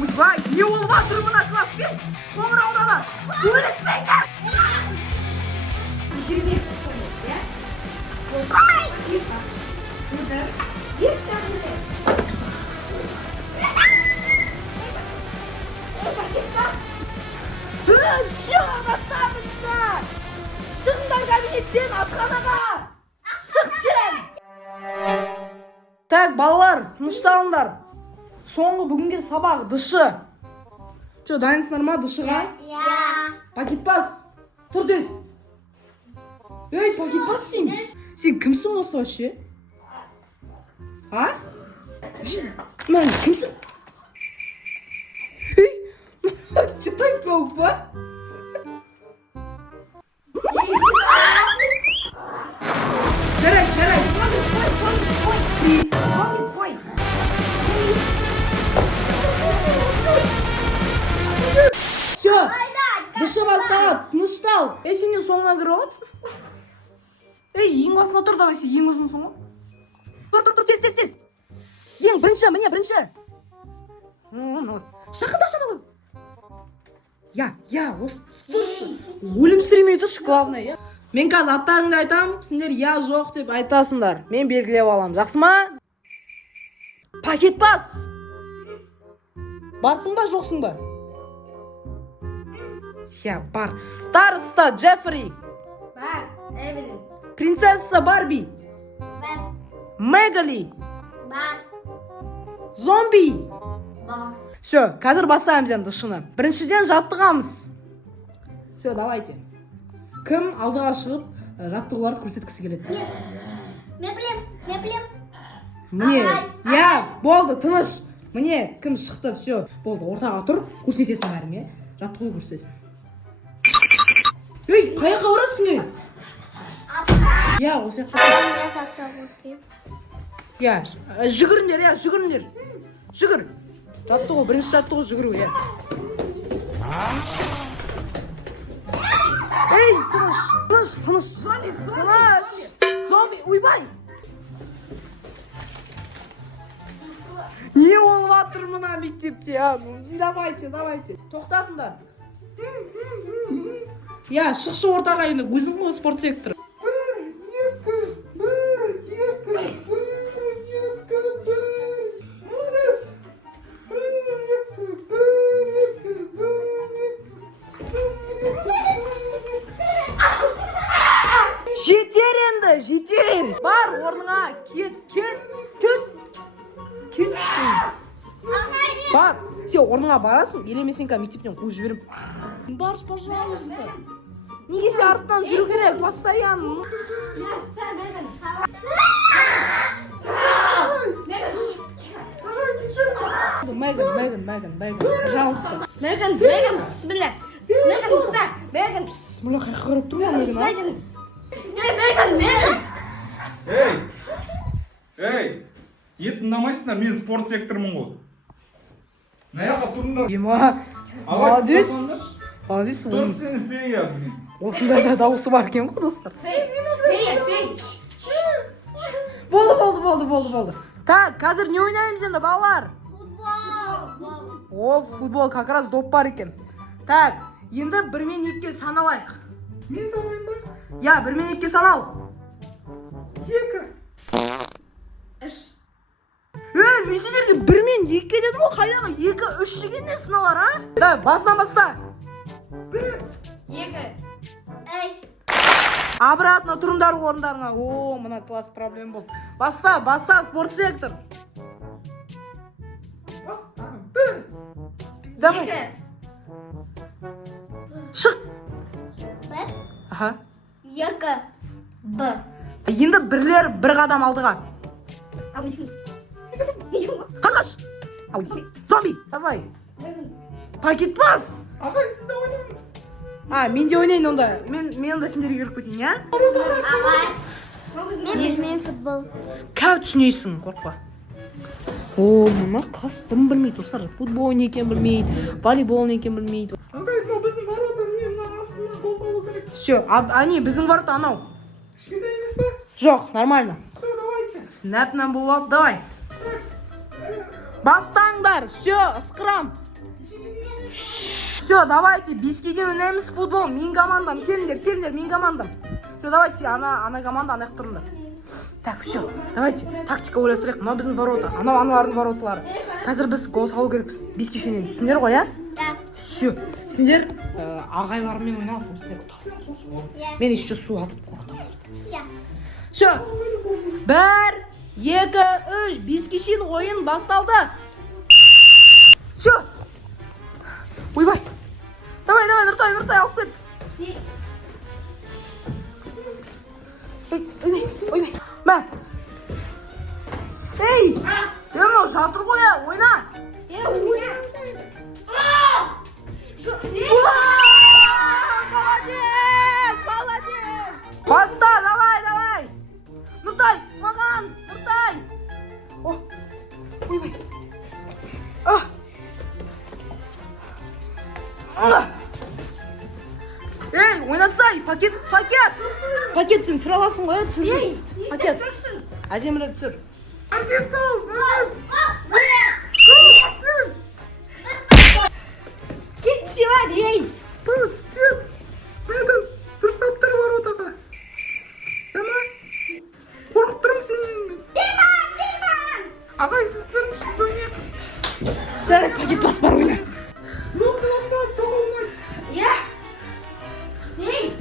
ойбай, не болып жатыр мына класспен? Қоңырауда да бөліспеңдер. Жүрмек иә? Все, достаточно. Шығыңдар кабинеттен асханаға. Шық сен. Так, балалар, тынышталыңдар. Соңғы бүгінге сабақ дышы. Че, дайынсыңдар ма дышыға? Пакет бас. Тұр тез. Ей, пакет бас сен. Сен кімсің осы вообще? А? Мен кімсің? Ей, чытай паук па? Дарай. Все, дышы басталады, тыныштал. Сен не соңына кіріп алатсың? Ей, ең басына тұр, давай, сен ең ұзынсың ғой. Тұр, тез. Ең бірінші, міне бірінші. Шақында шамалы. Я, осы тұршы. Өлімсіремей тұршы, главное, я. Мен қазір аттарыңды айтам, сендер я жоқ деп айтасыңдар. Мен белгілеп алам, жақсы ма? Пакет бас. Барсың ба, жоқсың ба? Я, бар. Староста Джеффри. Бар, Эвелин. Принцесса Барби. Бар. Мегали. Бар. Зомби. Бар. Все, қазір бастаймыз енді дышыны. Біріншіден жаттығамыз. Все, давайте. Кім алдыға шығып жаттығуларды көрсеткісі келеді? Мен білем. Міне, я, болды, тыныш. Міне, кім шықты, все. Болды, ортаға тұр, көрсетесің бәріне. Жаттығу көрсетесің. Ей, қаяққа барасың ей? Я, осы жаққа. Я, жүгіріңдер. Жүгір. Жаттығу, бірінші жаттығу жүгіру, я. Ей, тыныш. Зомби, ойбай. Не болып жатыр мына мектепте, а? Давайте. Тоқтатыңдар. Я, шықшы ортаға енді, өзің ғой спорт секторы. Жетер. Бар орныңа, кет. Бар, сен орныңа барасың, елемесең ка мектептен қуып жіберем. Барш, пожалуйста. Неге сен артынан жүру керек, постоянно? Меган, пожалуйста. Меган, бісміллә. Меган. Бля, қай қарап тұрма, Меган, Эй, ет ұнамайсыңдар, мен спорт сектормын ғой. Наяққа тұрыңдар. Ема, молодец. Тұр сені фея. Осындай да дауысы бар екен ғой, достар. Фей. Болды. Так, қазір не ойнаймыз енді, балалар? О, футбол, как раз доп бар екен. Так, енді 1 мен 2-ге саналайық. Мен санайын ба? Я, 1 мен 2-ге санал. 2. Мен сендерге 1 мен 2-ге дедім ғой, қайдағы 2, 3 деген не сыналар, а? Да, басынан баста. 1. 2. 3. Обратно тұрыңдар орындарыңа. О, мына класс проблем болды. Баста, спорт сектор. Баста. 1. Давай. Шық. 1. Аха. 2. Б. Енді бірлер бір қадам алдыға. Қарқаш. Зомби, давай. Пакет бас. Ағай, сіз де ойнаңыз. Мен де ойнайын онда. Мен онда сендерге көріп кетейін, я? Мен футбол. Кәу түсінесің, қорқпа. О, мына класс тым білмейді, достар. Футбол не екен білмейді, волейбол не екен білмейді. Ағай, мынау біздің ворота, міне мына астына қол салу керек. Все, біздің ворота анау. Кішкентай емес па? Жоқ, нормально. Все, давайте. Снәпнан болып, давай. Бастаңдар, все, ысқырам. Все, давайте, бискеге ойнаймыз футбол. Менің командам, келіңдер, менің командам. Все, давайте, ана команда, ана тұрыңдар. Так, все, давайте, тактика ойластырайық. Мынау біздің ворота, аналардың вороталары. Қазір біз гол салу керекпіз. Беске шөнен, түсіндер ғой, а? Да. Все, сендер ағайларымен ойнасың, сендер ұтасыңдар. Мен еще су атып қоратамын. Я. Все, 1, 2, 3, беске шейін ойын басталды. Все. Ойбай. Давай, Нұртай, алып кет. Ойбай. Мә. Ей! Мынау жатыр ғой, ойна. Молодец! Баста, давай. Нұртай, маған, Нұртай. Ойбай. Ей, ойнасай, пакет сен түсір аласың ғой, түсірші. Пакет, әдемілеп түсір. Кетші бар, ей! Пустим! Менің дұрыстап тұр воротаға. Яма? Қорқып тұрмын сенен. Дерман! Ағай, сіздерің үшін ойнайық. Жарайды, пакет бас бар ойна. Я! Ей!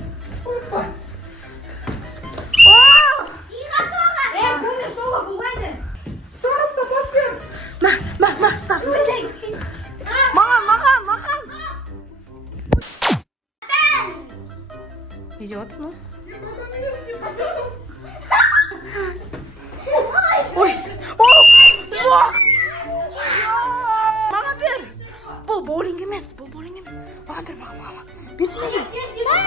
Опа. Иға соға! Көңіл соға болмайды! Староста, бас бер. Ма, старшысы. Маған. Не деп жатыр, ну? Ой, жоқ! Маған бер! Бұл боулинг емес. Маған бер. Берші енді.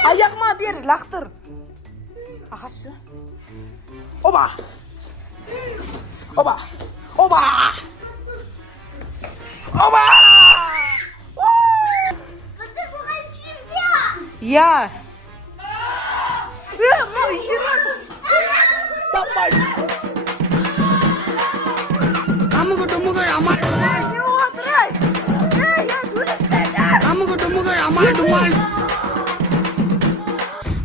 Аяғыма бер, лақтыр. Аға, все. Оба! Ты соға чемпион! Я! Мынау итермеді. Таппай. Амығы-дүмігі амай. Не отыр, ей! Я төлеспейді. Амығы-дүмігі амай-думай.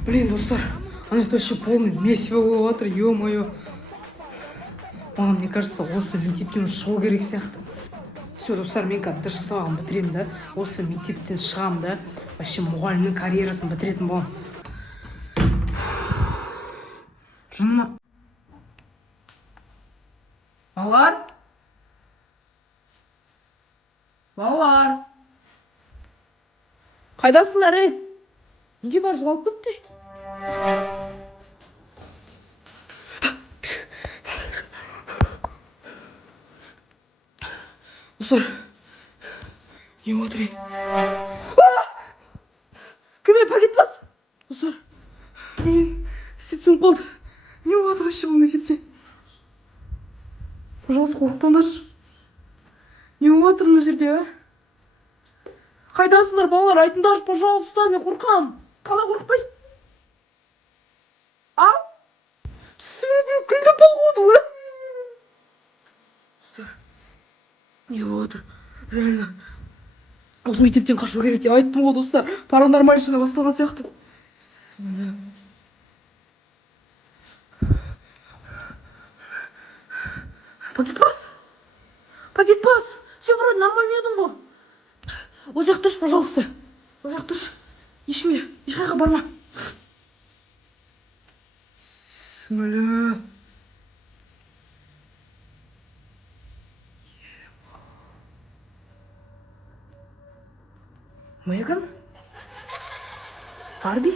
Блин, достар, анақта еще полный месиво болып отыр, ё-моё. Маған, мне кажется, осы мектептен шығу керек сияқты. Все, достар, мен қазір сабағын бітіремін да. Осы мектептен шығамын да. Вообще мұғалімнің карьерасын бітіретін боламын. Жынма. Балалар. Қайдасыңдар, ей? Неге бар жоғалып кетті? Достар, не отыр, ей? Кіме, пакет бас? Достар, мен істетсем қалды. Не отыр, ше бұл мектепте? Пожалуйста, қорықпаңдаршы. Не отыр мына жерде, а? Қайдасыңдар, балалар, айтыңдаршы, пожалуйста, мен қорқам. Қалай қорықпайсың? Ау? Түсіме күлді болғоды, ой. Не отыр, реально. Осы мектептен қашу керек деп айттым ғой, достар. Паранормальный шыға басталған сияқты. Пакет бас. Сен вроде нормальный едің ғой. Осы жақта тұршы, пожалуйста. Осы жақта тұршы. Ешқайға барма. Смілі. Меган? Барби?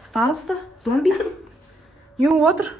Староста? Зомби? Не отыр?